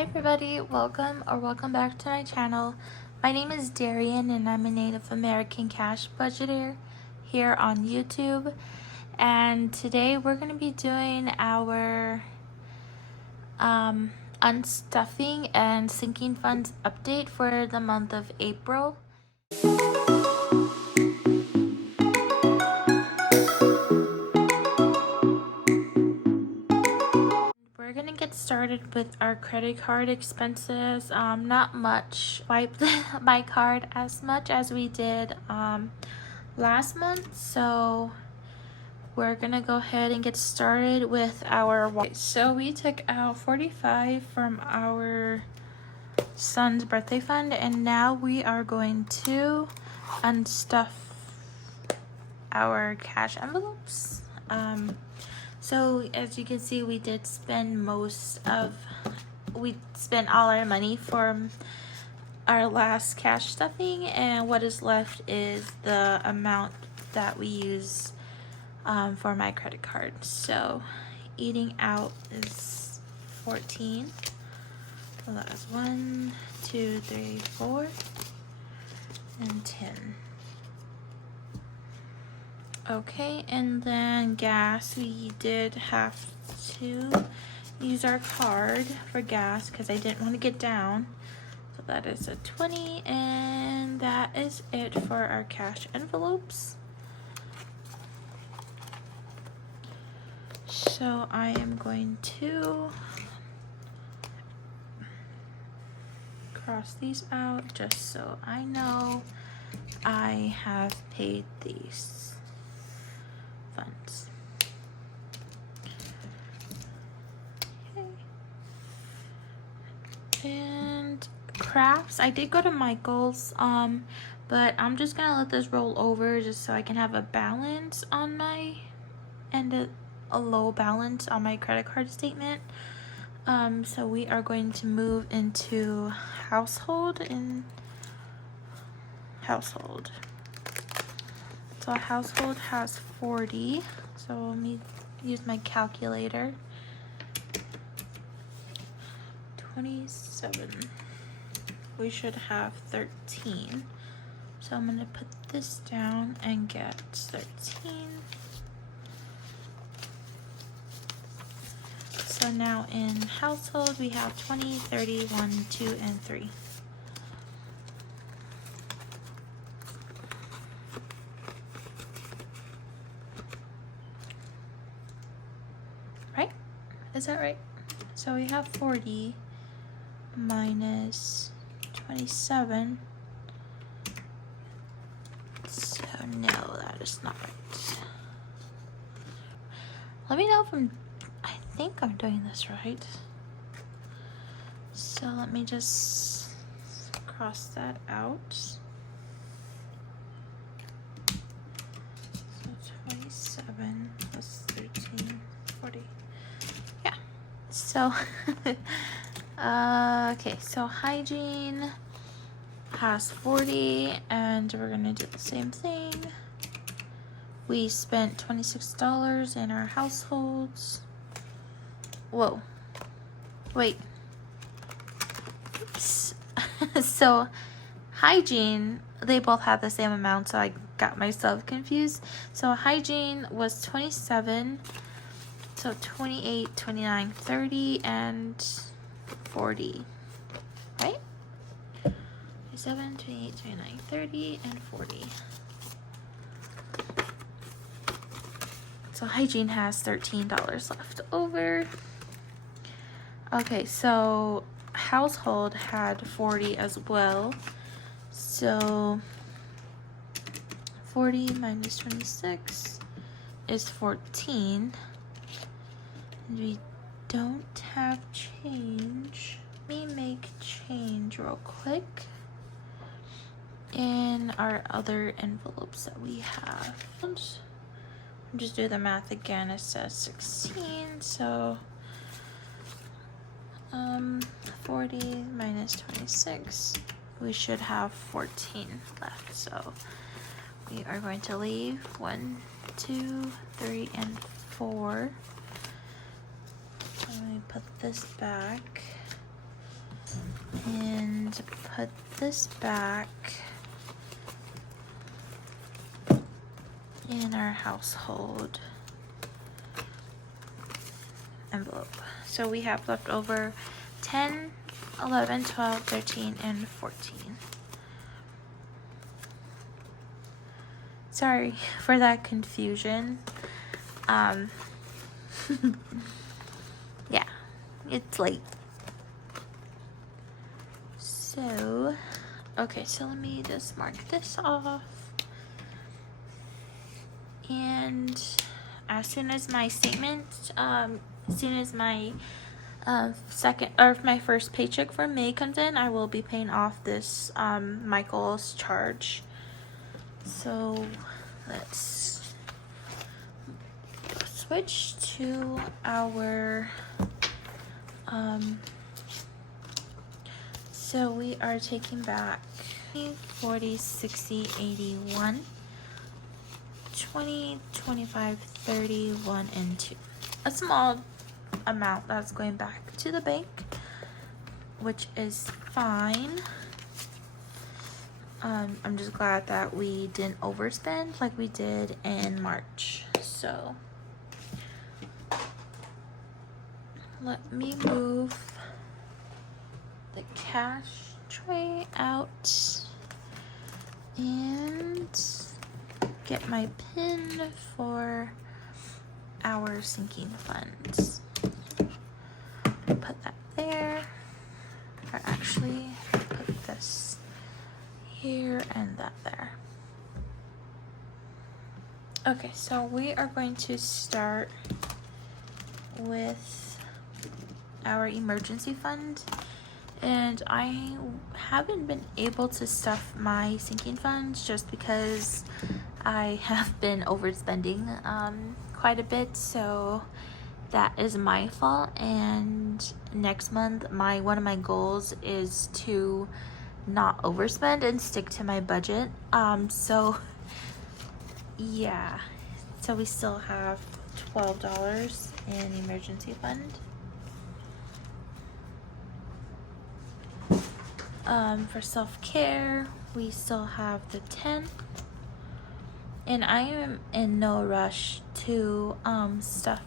Hi everybody, welcome back to my channel. My name is Darien and I'm a Native American cash budgeter here on YouTube. And today we're going to be doing our unstuffing and sinking funds update for the month of April. We're gonna get started with our credit card expenses. Not much. Swiped my card as much as we did last month, so we're gonna go ahead and get started with our. So we took out $45 from our son's birthday fund, and now we are going to unstuff our cash envelopes. So as you can see, we did spend we spent all our money for our last cash stuffing, and what is left is the amount that we use for my credit card. So eating out is 14. So that is 1, 2, 3, 4, and 10. Okay, and then gas, we did have to use our card for gas because I didn't want to get down. So that is a 20, and that is it for our cash envelopes. So I am going to cross these out just so I know I have paid these funds. Okay. And crafts, I did go to Michael's, but I'm just gonna let this roll over just so I can have a balance on my a low balance on my credit card statement. So we are going to move into household. So a household has 40. So let me use my calculator. 27. We should have 13. So I'm gonna put this down and get 13. So now in household we have 20, 30, 1, 2, and 3. Right? Is that right? So we have 40 minus 27. So no, that is not right. Let me know if I think I'm doing this right. So let me just cross that out. So 27 plus 13, 40. Yeah. So, okay, so hygiene has 40, and we're gonna do the same thing. We spent $26 in our households. Whoa. Wait. Oops. So hygiene, they both had the same amount, so I got myself confused. So hygiene was 27. So 28, 29, 30, and 40. Right? 27, 28, 29, 30, and 40. So hygiene has $13 left over. Okay, so household had 40 as well. So 40 minus 26 is 14. And we don't have change. Let me make change real quick in our other envelopes that we have. Just do the math again. It says 16, so 40 minus 26, we should have 14 left. So we are going to leave 1, 2, 3, and 4. Let me put this back. and put this back in our household envelope. So we have left over 10, 11, 12, 13, and 14. Sorry for that confusion. Yeah, it's late. So, okay, so let me just mark this off. And as soon as my statement, as soon as my my first paycheck for May comes in, I will be paying off this Michael's charge. So let's switch to our so we are taking back 40, 60, 81, 20, 25, 30, 1, and 2. A small amount that's going back to the bank, which is fine. I'm just glad that we didn't overspend like we did in March. So let me move the cash tray out and get my pin for our sinking funds. Put that there, or actually put this here and that there. Okay, so we are going to start with our emergency fund, and I haven't been able to stuff my sinking funds just because I have been overspending quite a bit, so that is my fault. And next month one of my goals is to not overspend and stick to my budget. So yeah, so we still have $12 in emergency fund. For self-care, we still have the 10, and I am in no rush to stuff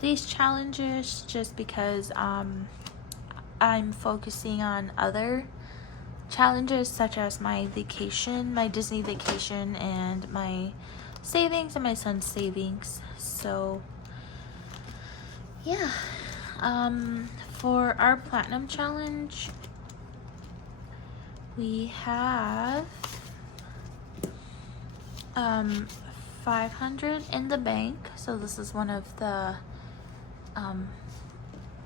these challenges just because I'm focusing on other challenges such as my vacation, my Disney vacation, and my savings and my son's savings. So yeah, for our platinum challenge, we have 500 in the bank. So this is one of the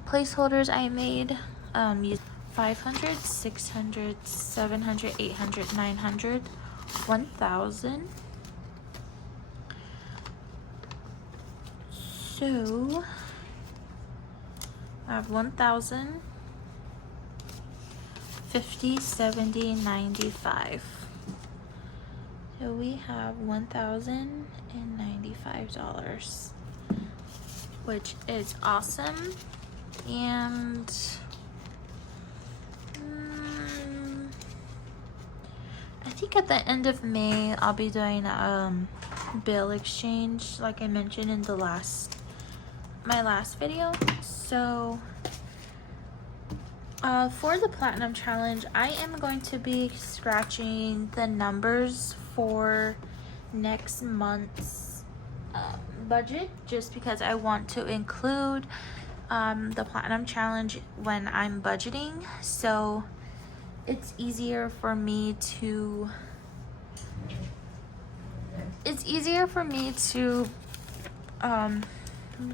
placeholders I made. 500, 600, 700, 800, 900, 1,000. So I have 1,000, 50, 70, 95. So we have $1,095, which is awesome. And I think at the end of May I'll be doing bill exchange like I mentioned in my last video. So for the platinum challenge, I am going to be scratching the numbers for next month's budget just because I want to include the platinum challenge when I'm budgeting, so it's easier for me to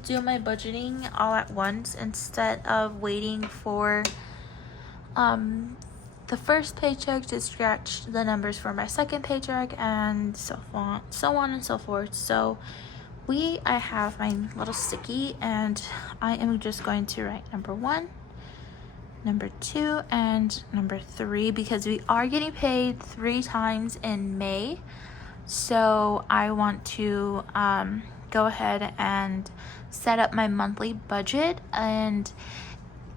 do my budgeting all at once instead of waiting for the first paycheck to scratch the numbers for my second paycheck, and so on and so forth. So I have my little sticky, and I am just going to write number 1, number 2, and number 3 because we are getting paid 3 times in May. So I want to go ahead and set up my monthly budget, and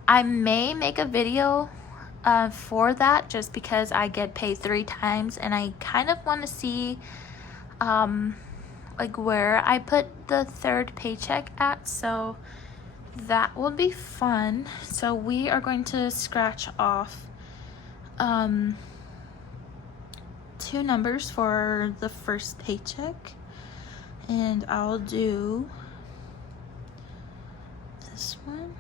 I may make a video for that, just because I get paid 3 times, and I kind of want to see like where I put the 3rd paycheck at, so that will be fun. So we are going to scratch off 2 numbers for the first paycheck, and I'll do this one,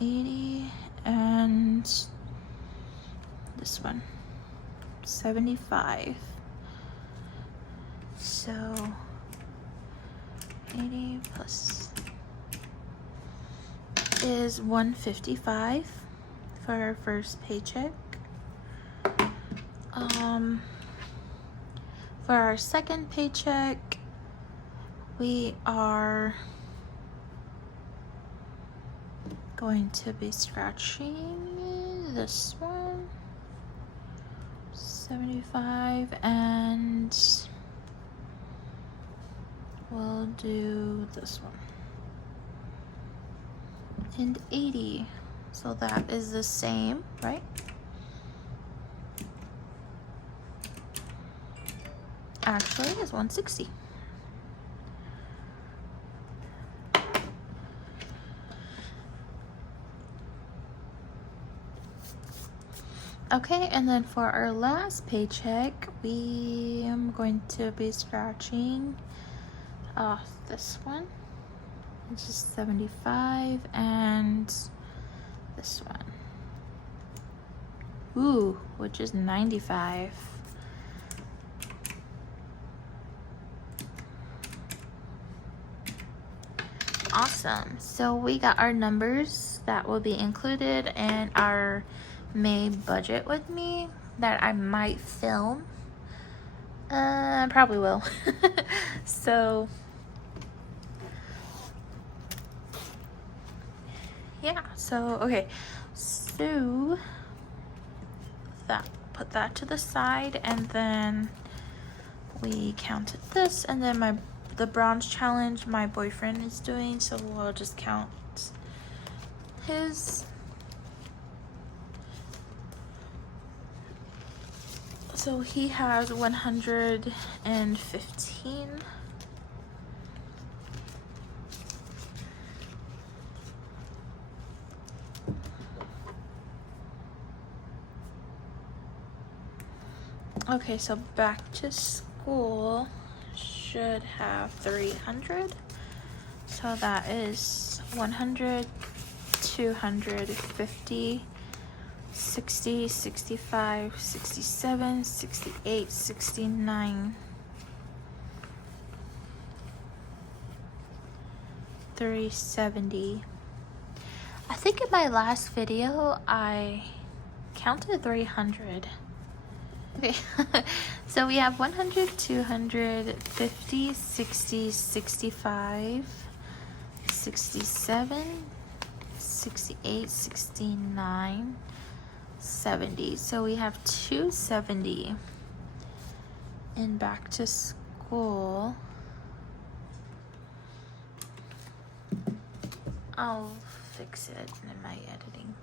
80, and this one, 75. So 80 plus is 155 for our first paycheck. For our second paycheck, we are going to be scratching this one, 75, and we'll do this one, and 80. So that is the same, right? Actually, it's 160. Okay, and then for our last paycheck, we am going to be scratching off this one, which is 75, and this one, which is 95. Awesome. So we got our numbers that will be included in our May budget with me that I might film. Probably will. So yeah, so okay, so that, put that to the side, and then we counted this, and then the bronze challenge my boyfriend is doing, so we'll just count his. So he has 115. Okay, so back to school should have 300. So that is 100, 250, 60, 65, 67, 68, 69, 370. I think in my last video I counted 300. Okay, so we have 100, 200, 50, 60, 65, 67, 68, 69, 70. So we have 270 in back to school. I'll fix it in my editing.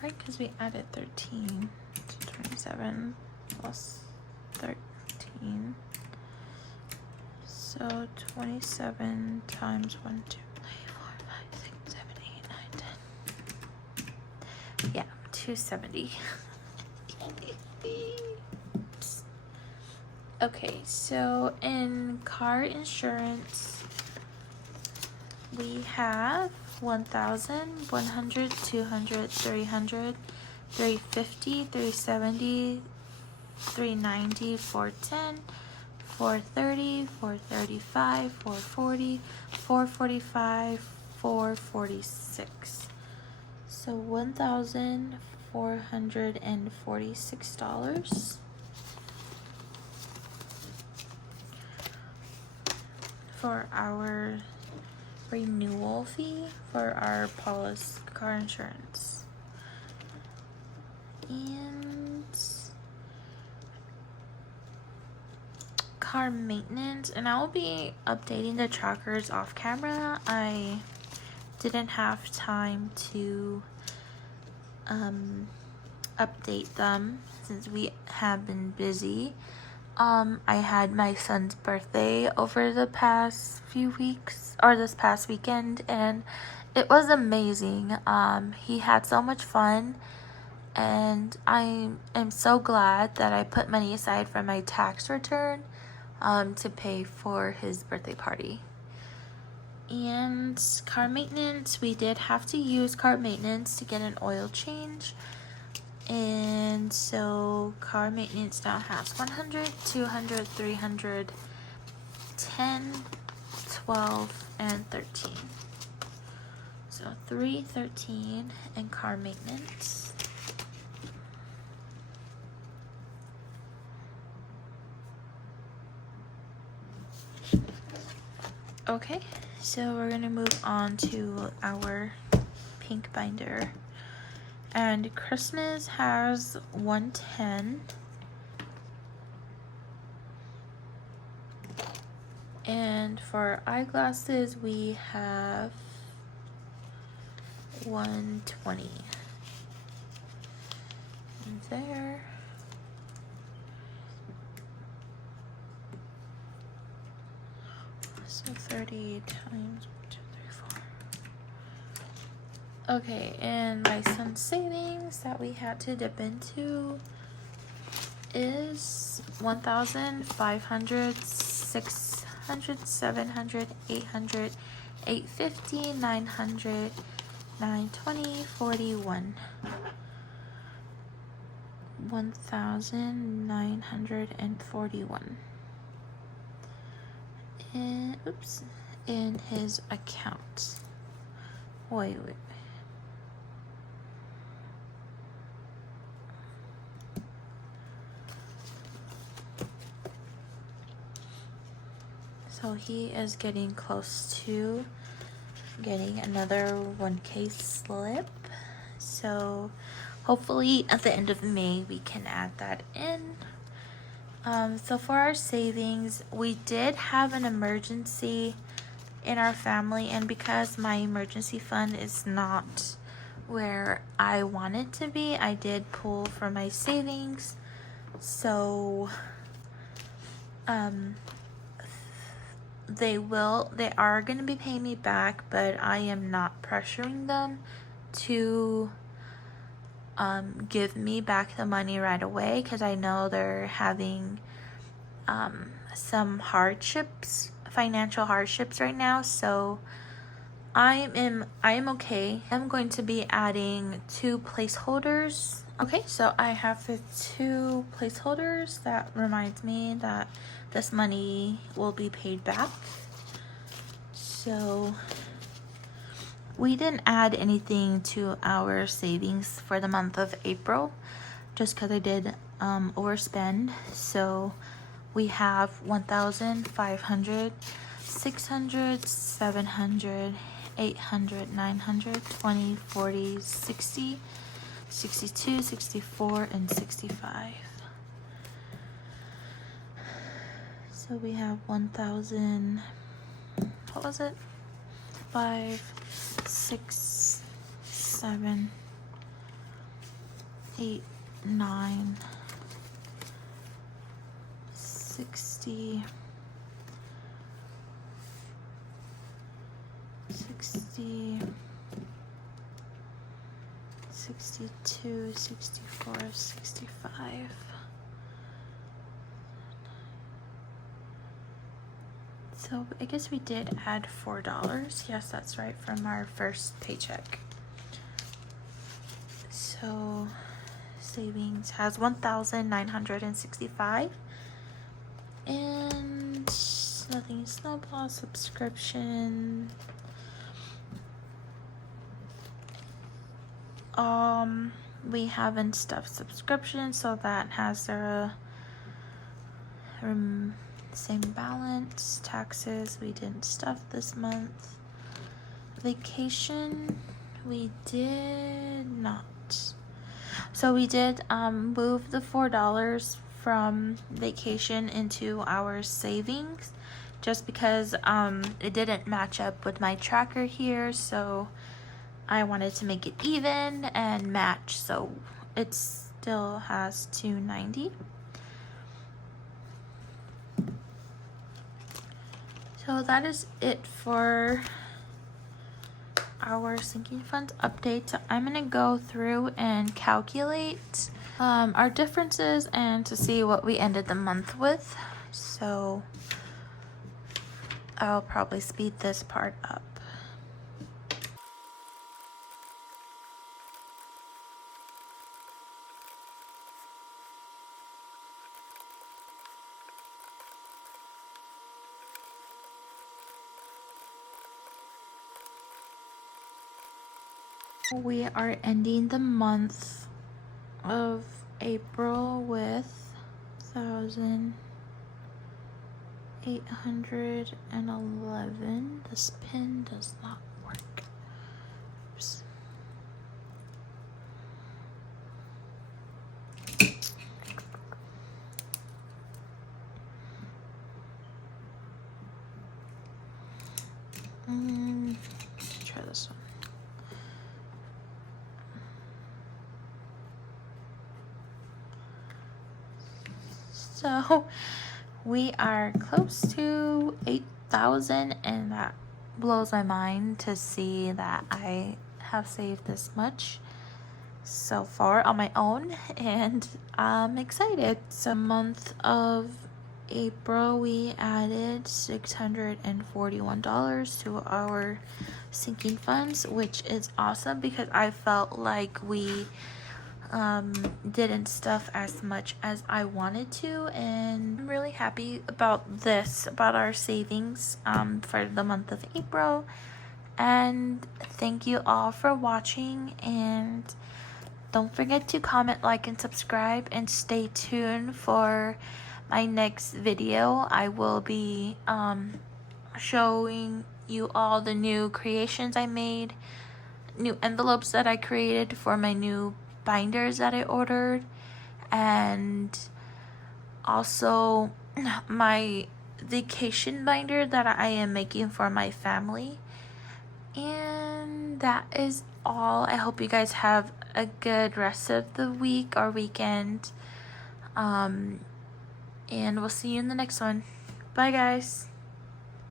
Right, because we added 13 to 27 plus 13. So 27 times 1, 2, 3, 4, 5, 6, 7, 8, 9, 10. Yeah, 270. Okay, so in car insurance, we have 1,000, 100, 200, 300, 350, 370, 390, 410, 430, 435, 440, 445, 446. So $1,446 for our renewal fee for our policy car insurance. And car maintenance, and I will be updating the trackers off camera. I didn't have time to update them since we have been busy. I had my son's birthday over the past few weeks, or this past weekend, and it was amazing. He had so much fun, and I am so glad that I put money aside from my tax return to pay for his birthday party. And car maintenance, we did have to use car maintenance to get an oil change. And so car maintenance now has 100, 200, 300, 10, 12, and 13. So 3, 13 in car maintenance. Okay, so we're gonna move on to our pink binder. And Christmas has 110. And for eyeglasses, we have 120. And there. So 30 times 1, 2, 3, 4. Okay, and my son's savings that we had to dip into is 1,500, 600, 700, 800, 850, 900, 920, 41. 1,941. And oops, in his account. Wait. So he is getting close to getting another 1K slip. So hopefully at the end of May we can add that in. So for our savings, we did have an emergency in our family, and because my emergency fund is not where I want it to be, I did pull from my savings. So they are going to be paying me back, but I am not pressuring them to give me back the money right away, because I know they're having some financial hardships right now. So I am okay. I'm going to be adding 2 placeholders. Okay, so I have the 2 placeholders. That reminds me that this money will be paid back. So we didn't add anything to our savings for the month of April, just because I did overspend. So we have 1,500, 600, 700, 800, 900, 20, 40, 60, 62, 64, and 65. So we have 1,000, what was it? 5, 6, 7, 8, 9, 60, 60, 62, 64, 65. So I guess we did add $4. Yes, that's right, from our first paycheck. So savings has 1,965. And nothing snowball subscription. We haven't stuffed subscription, so that has the same balance. Taxes, we didn't stuff this month. Vacation, we did not. So we did move the $4 from vacation into our savings just because it didn't match up with my tracker here, so I wanted to make it even and match, so it still has 290. So that is it for our sinking funds update. So I'm gonna go through and calculate our differences and to see what we ended the month with. So I'll probably speed this part up. We are ending the month of April with 1,811. This pin does not work. Oops. Let's try this one. So we are close to 8,000, and that blows my mind to see that I have saved this much so far on my own, and I'm excited. So month of April, we added $641 to our sinking funds, which is awesome because I felt like we didn't stuff as much as I wanted to, and I'm really happy about this, about our savings for the month of April. And thank you all for watching, and don't forget to comment, like, and subscribe, and stay tuned for my next video. I will be showing you all the new creations I made, new envelopes that I created for my new binders that I ordered, and also my vacation binder that I am making for my family. And that is all. I hope you guys have a good rest of the week or weekend, and we'll see you in the next one. Bye guys.